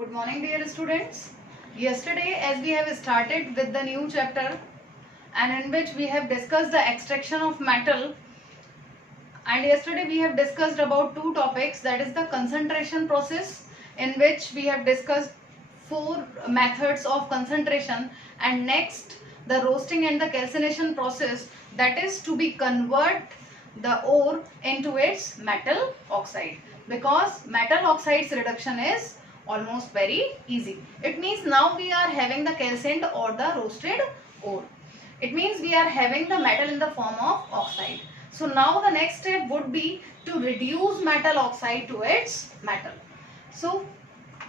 Good morning, dear students. Yesterday, as we have started with the new chapter, and in which we have discussed the extraction of metal, and yesterday we have discussed about two topics, that is the concentration process, in which we have discussed four methods of concentration, and next the roasting and the calcination process, that is to be convert the ore into its metal oxide, because metal oxide's reduction is almost very easy. It means now we are having the calcined or the roasted ore. It means we are having the metal in the form of oxide. So now the next step would be to reduce metal oxide to its metal. So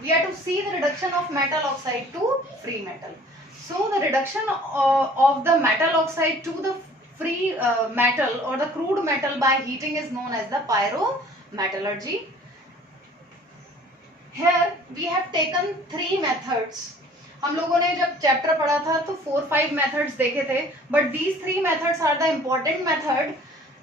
we have to see the reduction of metal oxide to free metal. So the reduction of the metal oxide to the free metal or the crude metal by heating is known as the pyrometallurgy. Here we have taken three methods. हम लोगों ने जब chapter पढ़ा था तो 4-5 methods देखे थे, but these 3 methods are the important method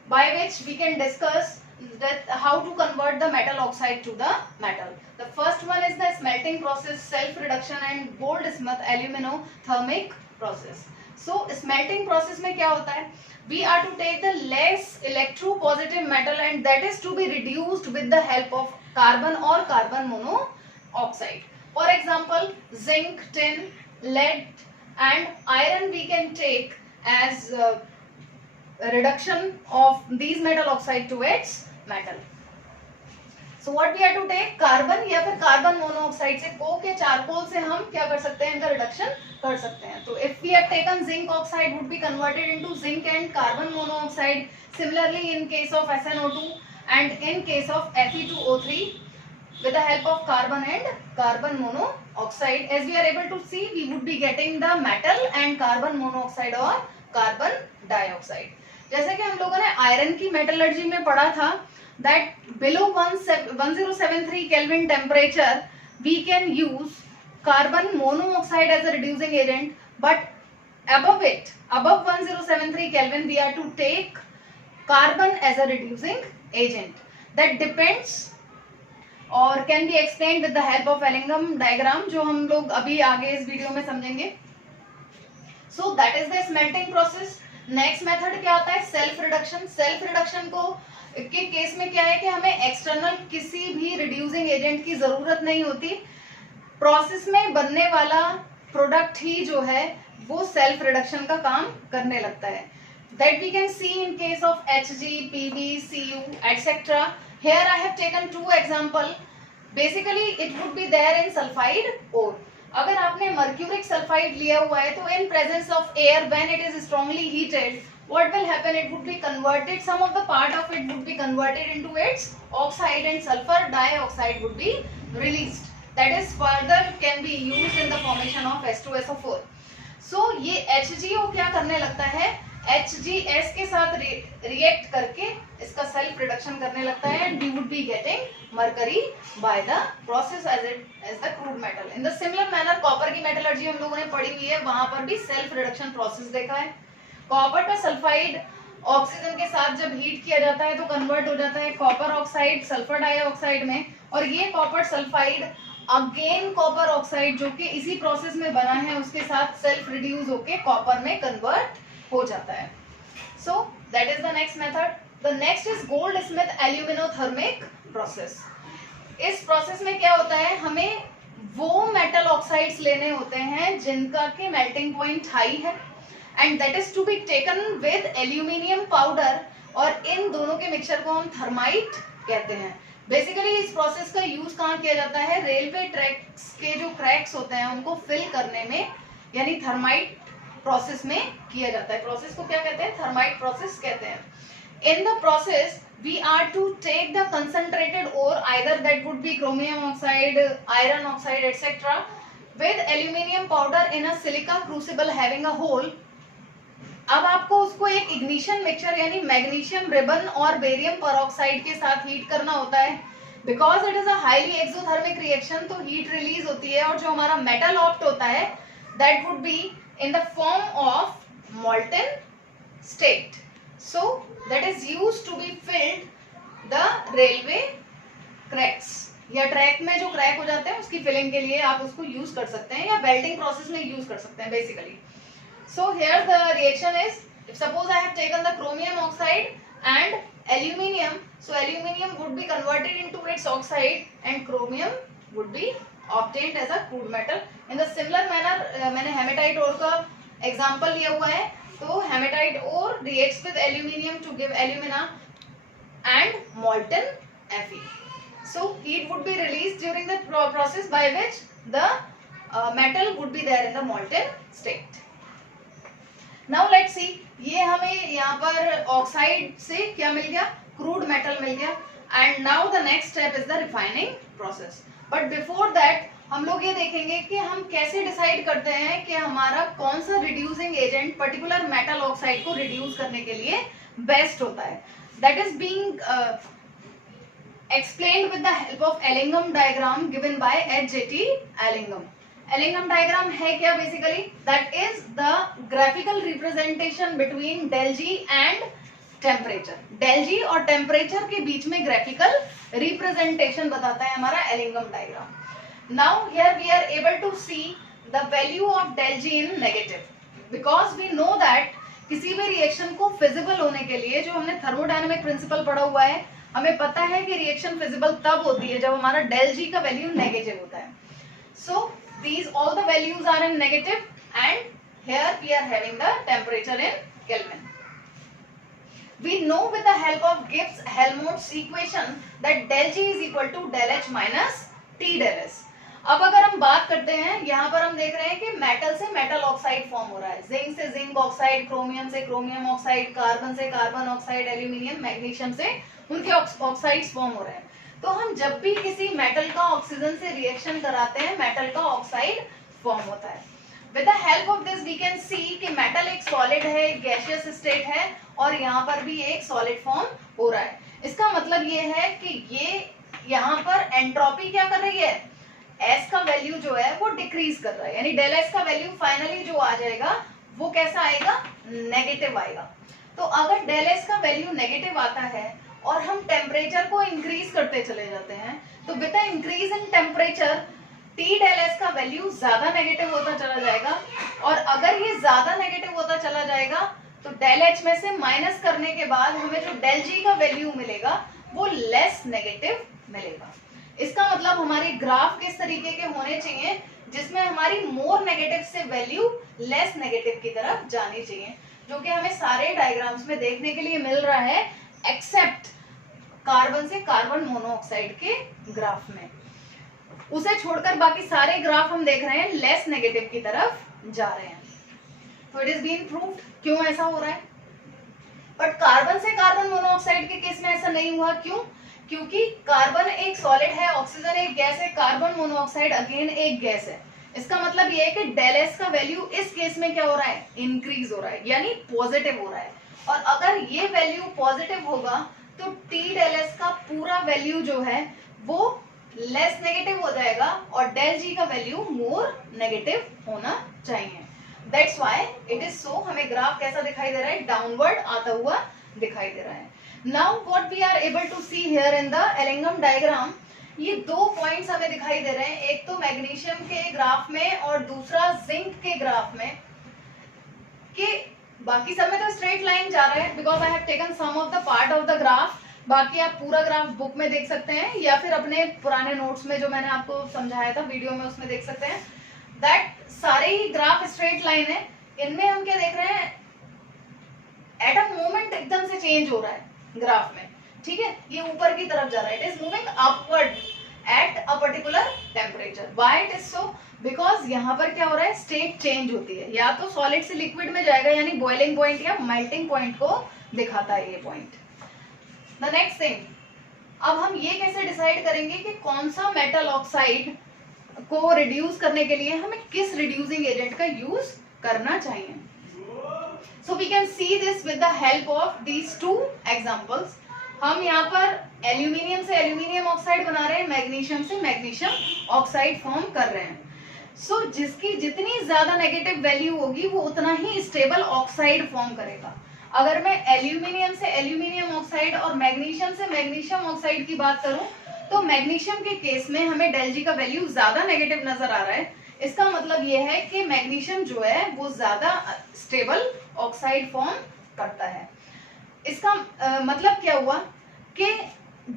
by which we can discuss that how to convert the metal oxide to the metal. The first one is the smelting process, self reduction and Goldsmith aluminothermic process. So smelting process में क्या होता है? We are to take the less electropositive metal and that is to be reduced with the help of carbon or carbon monoxide. For example, zinc, tin, lead and iron we can take as reduction of these metal oxide to its metal. So what we have to take, carbon या फिर carbon monoxide से Coke या charcoal से हम क्या कर सकते हैं, इनका रिडक्शन कर सकते हैं. तो if we have taken zinc oxide would be converted into zinc and carbon monoxide. Similarly in case of SnO2 and in case of Fe2O3 with the help of carbon and carbon monoxide, as we are able to see, we would be getting the metal and carbon monoxide or carbon dioxide. जैसे कि हम लोगों ने iron की metallurgy में पढ़ा था that below 1073 Kelvin temperature we can use carbon monoxide as a reducing agent, but above 1073 Kelvin we are to take carbon as a reducing agent. That depends or can be explained with the help of Ellingham diagram जो हम लोग अभी आगे इस video में समझेंगे. So that is the smelting process. Next method क्या होता है, सेल्फ रिडक्शन. सेल्फ रिडक्शन को के केस में क्या है कि हमें एक्सटर्नल किसी भी रिड्यूसिंग एजेंट की जरूरत नहीं होती. प्रोसेस में बनने वाला प्रोडक्ट ही जो है वो सेल्फ रिडक्शन का काम करने लगता है. That we can see in case of Hg, Pb, Cu etcetera. Here I have taken 2 example. Basically it would be there in sulphide ore. अगर आपने मर्क्यूरिक सल्फाइड लिया हुआ है तो in presence of air when it is strongly heated what will happen, it would be converted, some of the part of it would be converted into its oxide and sulfur dioxide would be released, that is further can be used in the formation of H2SO4. so ये HgO क्या करने लगता है, HgS के साथ react करके इसका self reduction करने लगता है and we would be getting mercury by the process as the crude metal. in the similar manner copper की मेटलर्जी हम लोगों ने पढ़ी हुई है, वहां पर भी सेल्फ रिडक्शन प्रोसेस देखा है. कॉपर का सल्फाइड ऑक्सीजन के साथ जब हीट किया जाता है तो कन्वर्ट हो जाता है कॉपर ऑक्साइड सल्फर डाइऑक्साइड में, और ये copper sulphide again copper oxide जो कि इसी प्रोसेस में बना है उसके साथ सेल्फ रिड्यूस होके कॉपर में कन्वर्ट हो जाता है. So that is the next method. The next is Goldschmidt aluminothermic process. इस प्रोसेस में क्या होता है, हमें वो मेटल ऑक्साइड्स लेने होते हैं जिनका के मेल्टिंग पॉइंट हाई है and that is to be taken with aluminium powder, और इन दोनों के मिक्सचर को हम थर्माइट कहते हैं. बेसिकली इस प्रोसेस का यूज कहाँ किया जाता है, रेलवे ट्रैक्स के जो क्रैक्स होते हैं उनको फिल करने में, यानी थर्माइट प्रोसेस में किया जाता है. प्रोसेस को क्या कहते हैं, थर्माइट प्रोसेस कहते हैं. In the process we are to take the concentrated ore, either that would be chromium oxide, iron oxide etc. with aluminium powder in a silica crucible having a hole. अब आपको उसको एक ignition mixture यानी magnesium ribbon और barium peroxide के साथ heat करना होता है. Because it is a highly exothermic reaction तो हीट रिलीज होती है, और जो हमारा मेटल ऑप्ट होता है that would be in the form of molten state. So that is used to be filled the railway cracks, या ट्रैक में जो क्रैक हो जाते हैं उसकी फिलिंग के लिए आप उसको यूज कर सकते हैं या वेल्डिंग प्रोसेस में यूज कर सकते हैं basically. So here the reaction is, suppose I have taken the chromium oxide and aluminium, so aluminium would be converted into its oxide and chromium would be obtained as a crude metal. In the similar manner मैंने hematite ore का example लिया हुआ है. तो hematite ore reacts with aluminium to give alumina and molten Fe. So heat would be released during the process by which the metal would be there in the molten state. Now let's see, ये हमें यहाँ पर oxide से क्या मिल गया, crude metal मिल गया. And now the next step is the refining process. But before that हम लोग ये देखेंगे कि हम कैसे डिसाइड करते हैं कि हमारा कौन सा reducing agent particular metal oxide को रिड्यूस करने के लिए बेस्ट होता है. That is being explained with the help of Ellingham diagram given by H.J.T. Ellingham. Ellingham diagram है क्या basically? That is the graphical representation between del G and temperature. Del G और temperature के बीच में graphical representation बताता है हमारा Ellingham diagram. Now here we are able to see the value of del G in negative because we know that किसी भी reaction को feasible होने के लिए, जो हमने थर्मोडायनेमिक प्रिंसिपल पढ़ा हुआ है, हमें पता है कि रिएक्शन फिजिबल तब होती है जब हमारा डेल जी का वैल्यू नेगेटिव होता है. सो these all the values are in negative and here we are having the temperature in Kelvin. We know with the help of Gibbs-Helmholtz equation that del G is equal to del H minus T del S. अब अगर हम बात करते हैं, यहाँ पर हम देख रहे हैं कि मेटल से मेटल ऑक्साइड फॉर्म हो रहा है, जिंक से जिंक ऑक्साइड, क्रोमियम से क्रोमियम ऑक्साइड, कार्बन से कार्बन ऑक्साइड, एल्यूमिनियम, मैग्नीशियम से उनके ऑक्साइड्स फॉर्म हो रहे हैं. तो हम जब भी किसी मेटल का ऑक्सीजन से रिएक्शन कराते हैं, मेटल का ऑक्साइड फॉर्म होता है. With the help of this we can see कि मेटल एक सॉलिड है, एक गैसियस स्टेट है और यहाँ पर भी एक सॉलिड फॉर्म हो रहा है. इसका मतलब ये है कि ये यहाँ पर एंट्रोपी क्या कर रही है, S का वैल्यू जो है वो डिक्रीज कर रहा है, यानी डेल S का वैल्यू फाइनली जो आ जाएगा वो कैसा आएगा, नेगेटिव आएगा. तो अगर डेल S का वैल्यू नेगेटिव आता है और हम टेम्परेचर को इंक्रीज करते चले जाते हैं, तो with the increase in temperature T del S का वैल्यू ज्यादा नेगेटिव होता चला जाएगा. और अगर ये ज्यादा नेगेटिव होता चला जाएगा तो डेल H में से माइनस करने के बाद हमें जो डेल G का वैल्यू मिलेगा वो लेस नेगेटिव मिलेगा. इसका मतलब हमारे ग्राफ किस तरीके के होने चाहिए जिसमें हमारी मोर नेगेटिव से वैल्यू लेस नेगेटिव की तरफ जानी चाहिए, जो कि हमें सारे डायग्राम्स में देखने के लिए मिल रहा है एक्सेप्ट कार्बन से कार्बन मोनोऑक्साइड के ग्राफ में. उसे छोड़कर बाकी सारे ग्राफ हम देख रहे हैं लेस नेगेटिव की तरफ जा रहे हैं. तो इट इज बीन प्रूव्ड क्यों ऐसा हो रहा है. बट कार्बन से कार्बन मोनोऑक्साइड के केस में ऐसा नहीं हुआ. क्यों? क्योंकि कार्बन एक सॉलिड है, ऑक्सीजन एक गैस है, कार्बन मोनोऑक्साइड अगेन एक गैस है. इसका मतलब ये है कि डेल एस का वैल्यू इस केस में क्या हो रहा है, इंक्रीज हो रहा है, यानी पॉजिटिव हो रहा है. और अगर ये वैल्यू पॉजिटिव होगा तो टी डेल एस का पूरा वैल्यू जो है वो लेस नेगेटिव हो जाएगा और डेल जी का वैल्यू मोर नेगेटिव होना चाहिए. That's why it is so. हमें ग्राफ कैसा दिखाई दे रहा है, डाउनवर्ड आता हुआ दिखाई दे रहा है. Now what we are able to see here in the Ellingham diagram, ये दो पॉइंट्स हमें दिखाई दे रहे हैं, एक तो मैग्नीशियम के ग्राफ में और दूसरा जिंक के ग्राफ में. कि बाकी सब में तो स्ट्रेट लाइन जा रहा है because I have taken some of the part of the graph. बाकी आप पूरा ग्राफ बुक में देख सकते हैं या फिर अपने पुराने नोट्स में जो मैंने आपको समझाया था वीडियो में उसमें देख सकते हैं. दैट सारे ही ग्राफ स्ट्रेट लाइन है. इनमें हम क्या देख रहे हैं, एट अ मोमेंट एकदम से चेंज हो रहा है ग्राफ में. ठीक है, ये ऊपर की तरफ जा रहा है, it is moving upward at a particular temperature. Why it is so, because यहाँ पर क्या हो रहा है, स्टेट चेंज होती है, या तो सॉलिड से लिक्विड में जाएगा यानी बॉइलिंग पॉइंट या मेल्टिंग पॉइंट को दिखाता है ये पॉइंट. द नेक्स्ट थिंग, अब हम ये कैसे डिसाइड करेंगे कि कौन सा मेटल ऑक्साइड को रिड्यूस करने के लिए हमें किस रिड्यूसिंग एजेंट का यूज करना चाहिए. So we can see this with the help of these two examples. हम यहाँ पर एल्यूमिनियम से एल्यूमिनियम ऑक्साइड बना रहे हैं, मैग्नीशियम से मैग्नीशियम ऑक्साइड फॉर्म कर रहे हैं. सो जिसकी जितनी ज्यादा नेगेटिव वैल्यू होगी वो उतना ही स्टेबल ऑक्साइड फॉर्म करेगा. अगर मैं एल्यूमिनियम से एल्यूमिनियम ऑक्साइड और मैग्नीशियम से मैग्नीशियम ऑक्साइड की बात करूं तो मैग्नीशियम के केस में हमें डेल जी का वैल्यू ज्यादा नेगेटिव नजर आ रहा है। इसका मतलब ये है कि मैग्नीशियम जो है वो ज्यादा स्टेबल ऑक्साइड फॉर्म करता है। इसका मतलब क्या हुआ कि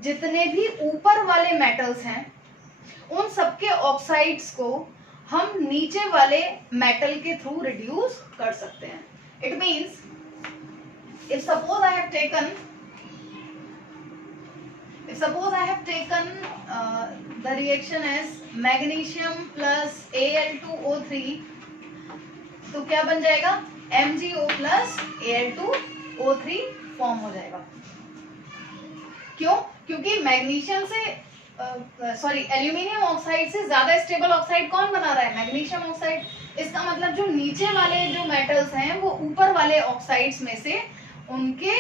जितने भी ऊपर वाले मेटल्स हैं उन सबके ऑक्साइड्स को हम नीचे वाले मेटल के थ्रू रिड्यूस कर सकते हैं। It means if suppose I have taken the reaction as magnesium plus Al2O3, तो क्या बन जाएगा MgO plus Al2O3 फॉर्म हो जाएगा। क्यों? क्योंकि मैग्नीशियम से एल्यूमिनियम ऑक्साइड से ज्यादा स्टेबल ऑक्साइड कौन बना रहा है? Magnesium oxide. इसका मतलब जो नीचे वाले जो मेटल्स हैं वो ऊपर वाले ऑक्साइड्स में से उनके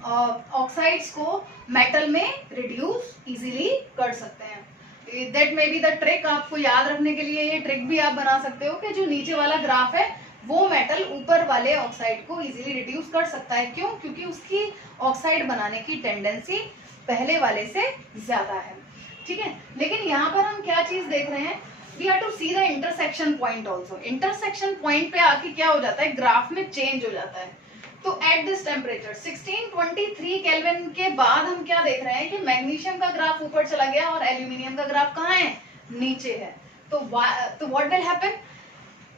ऑक्साइड्स को मेटल में रिड्यूस इजीली कर सकते हैं। That may be the trick. आपको याद रखने के लिए ये ट्रिक भी आप बना सकते हो कि जो नीचे वाला ग्राफ है वो मेटल ऊपर वाले ऑक्साइड को इजीली रिड्यूस कर सकता है। क्यों? क्योंकि उसकी ऑक्साइड बनाने की टेंडेंसी पहले वाले से ज्यादा है। ठीक है, लेकिन यहाँ पर हम क्या चीज देख रहे हैं? We have to see the intersection point also. Intersection point पे आके क्या हो जाता है? ग्राफ में चेंज हो जाता है। तो एट दिस टेम्परेचर 1623 केल्विन के बाद हम क्या देख रहे हैं कि मैग्नीशियम का ग्राफ ऊपर चला गया और एल्यूमिनियम का ग्राफ कहाँ है? नीचे है। तो व्हाट विल हैपन?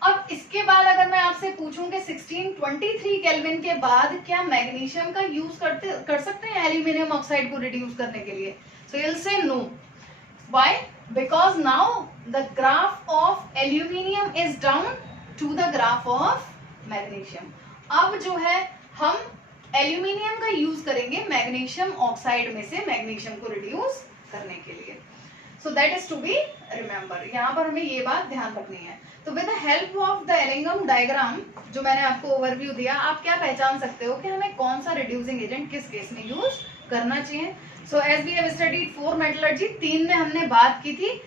अब इसके बाद अगर मैं आपसे पूछूं कि 1623 केल्विन के बाद क्या मैग्नीशियम का यूज कर सकते हैं एल्यूमिनियम ऑक्साइड को रिड्यूस करने के लिए? So you will say no. Why? Because now the graph of aluminium is down to the graph of magnesium. अब जो है हम एल्यूमिनियम का यूज करेंगे मैग्नीशियम ऑक्साइड में से मैग्नीशियम को रिड्यूस करने के लिए। So that is to be remember. यहाँ पर हमें ये बात ध्यान रखनी है। तो with the help of the Ellingham diagram जो मैंने आपको ओवरव्यू दिया, आप क्या पहचान सकते हो कि हमें कौन सा रिड्यूसिंग एजेंट किस केस में यूज करना चाहिए। So as we have studied 4 metallurgy, 3 में हमने बात की थी,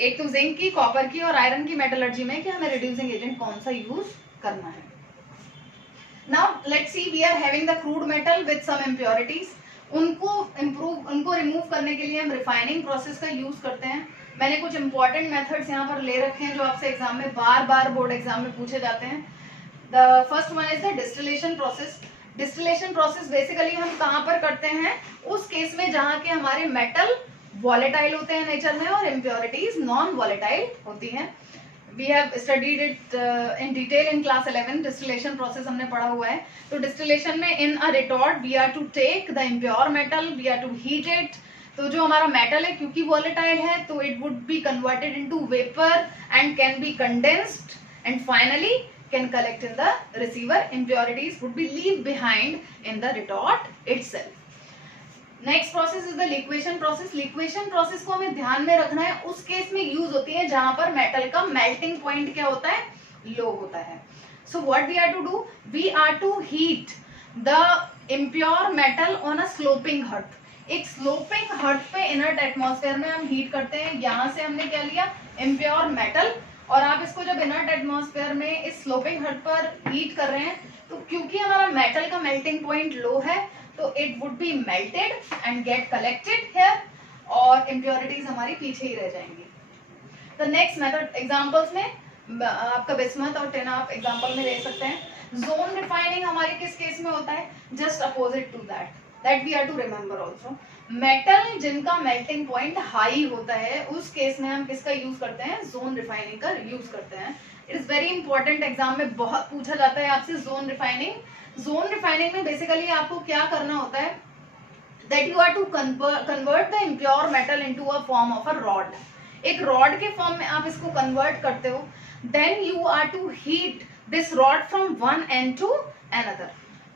एक तो जिंक की, कॉपर की और आयरन की मेटलर्जी में, कि हमें रिड्यूसिंग एजेंट कौन सा यूज करना है। Now let's see, we are having the crude metal with some impurities. उनको रिमूव करने के लिए हम रिफाइनिंग प्रोसेस का यूज करते हैं। मैंने कुछ इंपॉर्टेंट मेथड्स यहाँ पर ले रखे हैं जो आपसे एग्जाम में बार बार बोर्ड एग्जाम में पूछे जाते हैं। The first one is the distillation process. Distillation process basically हम कहाँ पर करते हैं? उस केस में जहाँ के हमारे मेटल वॉलेटाइल होते हैं नेचर में और इम्प्योरिटीज नॉन वॉलेटाइल होती हैं। We have studied it in detail in class 11. Distillation process हमने पढ़ा हुआ है। तो distillation में in a retort we are to take the impure metal, we are to heat it. तो जो हमारा metal है क्योंकि volatile है तो it would be converted into vapor and can be condensed and finally can collect in the receiver. Impurities would be leave behind in the retort itself. Next process is the liquation process. Liquation process को हमें ध्यान में रखना है, उस case में use होती है जहां पर मेटल का मेल्टिंग पॉइंट क्या होता है? लो होता है। So what we are to do? We are to heat the impure metal on a sloping hearth. एक स्लोपिंग हर्थ पे इनर्ट एटमॉस्फेयर में हम हीट करते हैं। यहाँ से हमने क्या लिया? Impure metal. और आप इसको जब इनर्ट एटमॉस्फेयर में इस स्लोपिंग हर्थ पर हीट कर रहे हैं तो क्योंकि हमारा मेटल का मेल्टिंग पॉइंट लो है तो it would be melted and get collected here और इम्प्योरिटीज हमारी पीछे ही रह जाएंगी। द नेक्स्ट मेथड एग्जांपल्स में आपका बिस्मथ और टिन आप एग्जांपल में ले सकते हैं। जोन रिफाइनिंग हमारे किस केस में होता है? Just opposite to that we are to remember also. Metal जिनका मेल्टिंग पॉइंट हाई होता है उस केस में हम किसका यूज करते हैं? जोन रिफाइनिंग का यूज करते हैं। It is very important, exam में बहुत पूछा जाता है आपसे जोन रिफाइनिंग। जोन रिफाइनिंग में बेसिकली आपको क्या करना होता है? That you are to convert the impure metal into a form of a rod. एक रॉड के फॉर्म में आप इसको कन्वर्ट करते हो। Then you are to heat this rod from one end to another.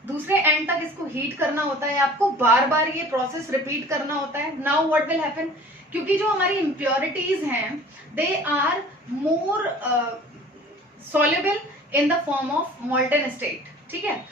दूसरे एंड तक इसको हीट करना होता है, आपको बार बार ये प्रोसेस रिपीट करना होता है। Now what will happen? क्योंकि जो हमारी इम्प्योरिटीज हैं they are more soluble in the form of molten state. ठीक है,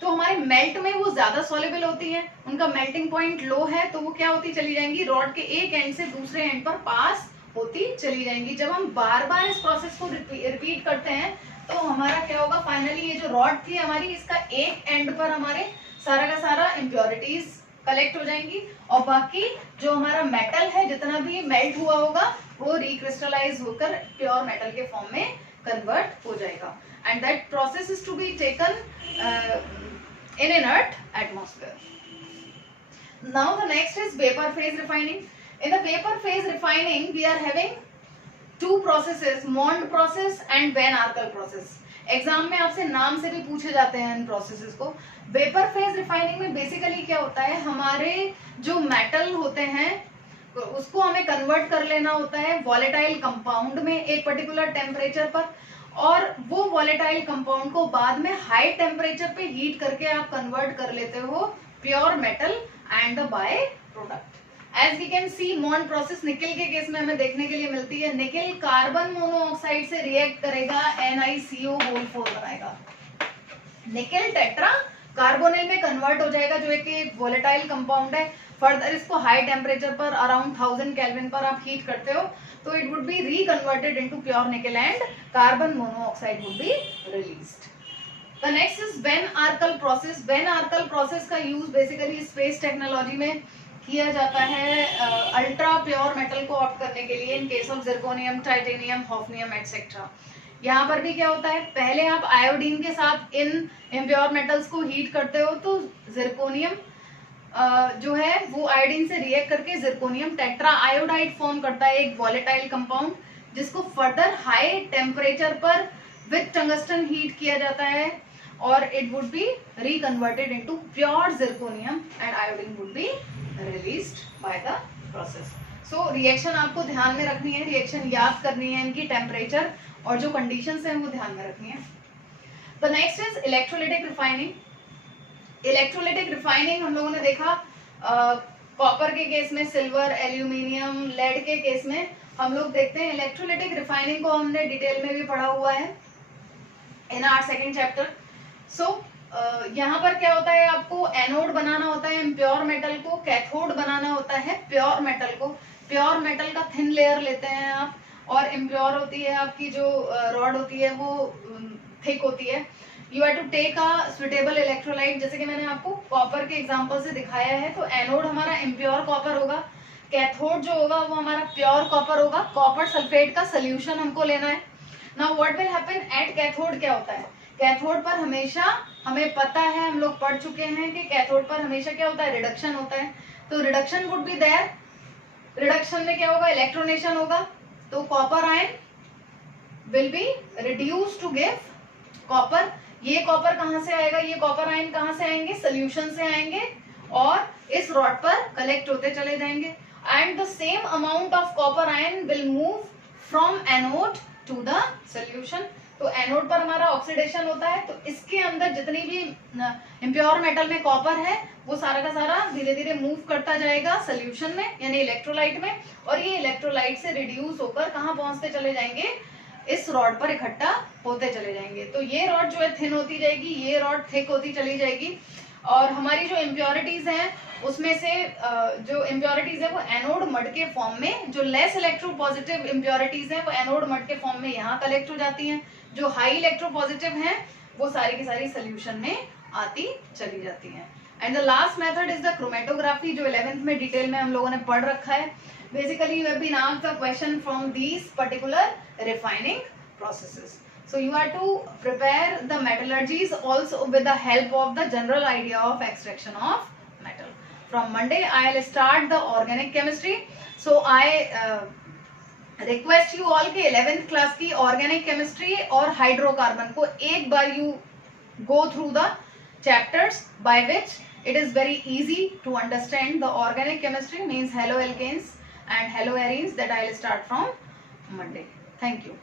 तो हमारे मेल्ट में वो ज्यादा सॉल्युबल होती है, उनका मेल्टिंग पॉइंट लो है तो वो क्या होती चली जाएंगी? रॉड के एक एंड से दूसरे एंड पर पास होती चली जाएंगी। जब हम बार बार इस प्रोसेस को रिपीट करते हैं तो हमारा क्या होगा? फाइनली ये जो रॉड थी हमारी, इसका एक एंड पर हमारे सारा का सारा इम्प्योरिटीज कलेक्ट हो जाएंगी और बाकी जो हमारा मेटल है जितना भी मेल्ट हुआ होगा वो रिक्रिस्टलाइज होकर प्योर मेटल के फॉर्म में कन्वर्ट हो जाएगा and that process is to be taken in inert atmosphere. Now the next is vapor phase refining. In the vapor phase refining we are having two processes, Mond process and Van Arkel process. Exam में आपसे नाम से भी पूछे जाते हैं इन processes को. Vapour phase refining में बेसिकली क्या होता है, हमारे जो मेटल होते हैं उसको हमें कन्वर्ट कर लेना होता है वॉलेटाइल कंपाउंड में एक पर्टिकुलर टेम्परेचर पर, और वो वॉलेटाइल कंपाउंड को बाद में हाई टेम्परेचर पे हीट करके आप कन्वर्ट कर लेते हो pure metal and the by product. As we can see Mond process nickel के केस में हमें देखने के लिए मिलती है. निकल कार्बन मोनोऑक्साइड से रिएक्ट करेगा NiCO4 बनाएगा. निकल टेट्रा कार्बोनिल में कन्वर्ट हो जाएगा जो एक वोलेटाइल कंपाउंड है. फर्दर इसको हाई टेम्परेचर पर अराउंड 1000 केल्विन पर आप हीट करते हो तो it would be reconverted into pure nickel and carbon monoxide would be released. The next is van Arkel process. Van Arkel process का यूज बेसिकली स्पेस टेक्नोलॉजी में किया जाता है अल्ट्रा प्योर मेटल को ऑप्ट करने के लिए in case of zirconium, titanium, hafnium etcetera. यहाँ पर भी क्या होता है, पहले आप आयोडीन के साथ इन इम्प्योर मेटल्स को हीट करते हो तो जिरकोनियम जो है वो आयोडीन से रिएक्ट करके जिरकोनियम टेट्रा आयोडाइड फॉर्म करता है, एक वॉलेटाइल कंपाउंड जिसको फर्दर हाई टेम्परेचर पर विद टंगस्टन हीट किया जाता है और it would be reconverted into pure zirconium and iodine would be released by the process. So reaction आपको ध्यान में रखनी है, रिएक्शन याद करनी है, इनकी टेम्परेचर और जो कंडीशंस हैं वो ध्यान में रखनी है. The next is electrolytic refining. Electrolytic refining हम लोगों ने देखा कॉपर के केस में, सिल्वर, एल्यूमिनियम, लेड के केस में हम लोग देखते हैं. इलेक्ट्रोलिटिक रिफाइनिंग को हमने डिटेल में भी पढ़ा हुआ है इन आवर सेकंड चैप्टर. सो यहाँ पर क्या होता है, आपको एनोड बनाना होता है इम्प्योर मेटल को, कैथोड बनाना होता है प्योर मेटल को. प्योर मेटल का थिन लेयर लेते हैं आप और इम्प्योर होती है आपकी जो रॉड होती है वो थिक होती है. You have to take a suitable electrolyte. जैसे कि मैंने आपको कॉपर के एग्जांपल से दिखाया है तो एनोड हमारा इम्प्योर कॉपर होगा, कैथोड जो होगा वो हमारा प्योर कॉपर होगा. कॉपर सल्फेट का सोल्यूशन हमको लेना है. Now what will happen at cathode. क्या होता है, कैथोड पर हमेशा हमें पता है, हम लोग पढ़ चुके हैं कि कैथोड पर हमेशा क्या होता है, रिडक्शन होता है. तो reduction would be there. Reduction में क्या होगा, इलेक्ट्रोनेशन होगा. तो copper ion will be reduce to give copper. ये कॉपर कहां से आएगा, ये कॉपर आयन कहां से आएंगे, सोल्यूशन से आएंगे और इस रॉड पर कलेक्ट होते चले जाएंगे. And the same amount of copper ion will move from anode to the solution. तो एनोड पर हमारा ऑक्सीडेशन होता है तो इसके अंदर जितनी भी इम्प्योर मेटल में कॉपर है वो सारा का सारा धीरे धीरे मूव करता जाएगा सोल्यूशन में यानी इलेक्ट्रोलाइट में, और ये इलेक्ट्रोलाइट से रिड्यूस होकर कहाँ पहुंचते चले जाएंगे, इस रॉड पर इकट्ठा होते चले जाएंगे. तो ये रॉड जो है थिन होती जाएगी, ये रॉड थिक होती चली जाएगी और हमारी जो इम्प्योरिटीज हैं उसमें से जो इम्प्योरिटीज है वो एनोड मड के फॉर्म में, जो लेस इलेक्ट्रोपॉजिटिव इम्प्योरिटीज हैं वो एनोड मड के फॉर्म में यहाँ कलेक्ट हो जाती हैं. जो हाई इलेक्ट्रोपॉजिटिव हैं वो सारी की सारी सोल्यूशन में आती चली जाती हैं. And the last method is the chromatography जो 11th में डिटेल में हम लोगों ने पढ़ रखा है. Basically you have been asked the question from these particular refining processes. So you have to prepare the metallurgies also with the help of the general idea of extraction of metal. From Monday I will start the organic chemistry. So I request you all कि 11th class की organic chemistry और hydrocarbon को एक बार you go through the chapters by which it is very easy to understand the organic chemistry means haloalkanes and haloarenes that I will start from Monday. Thank you.